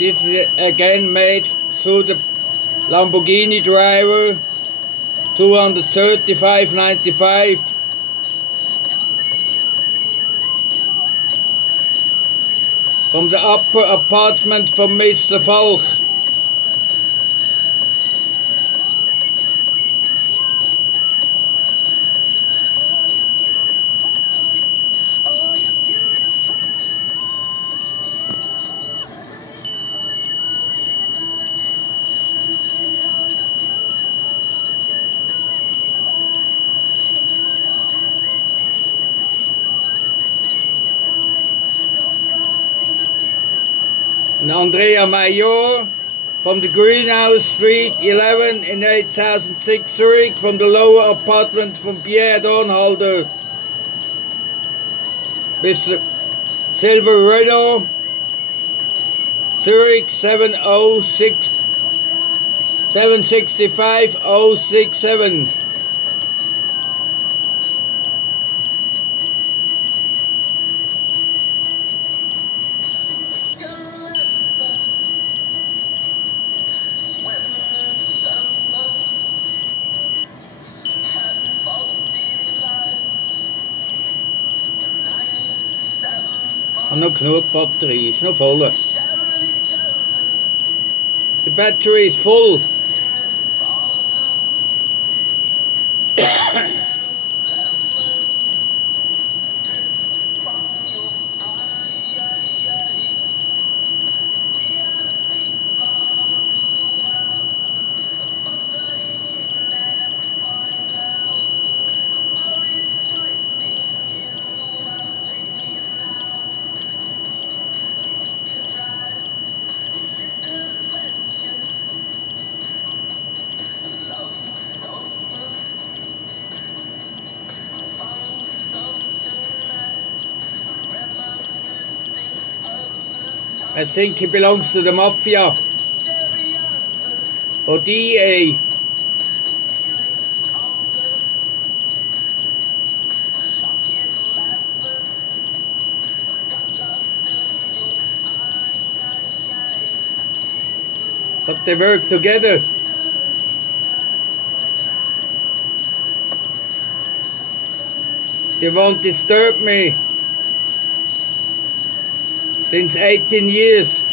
This is again made through the Lamborghini driver, 235.95. From the upper apartment from Mr. Falk. And Andrea Major from the Greenhouse Street 11 in 8006 Zurich, from the lower apartment from Pierre Dornhalder. Mr. Silver Renault Zurich 765.067. Und noch genug Batterie, ist noch voll. The battery is full. I think he belongs to the mafia or DA. But they work together. They won't disturb me. Since 18 years.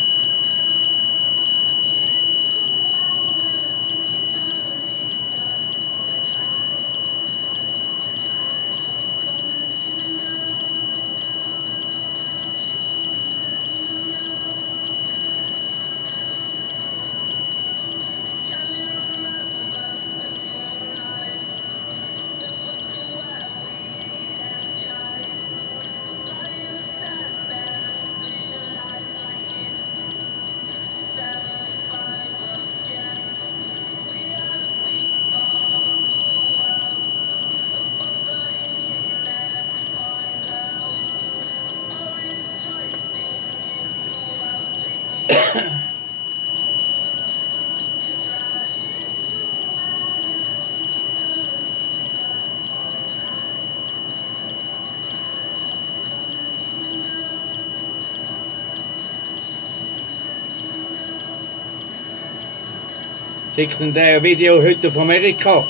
Schickt ein Video heute auf Amerika.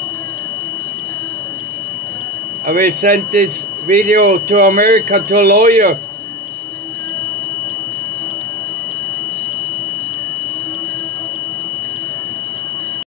I will send this video to America to a lawyer.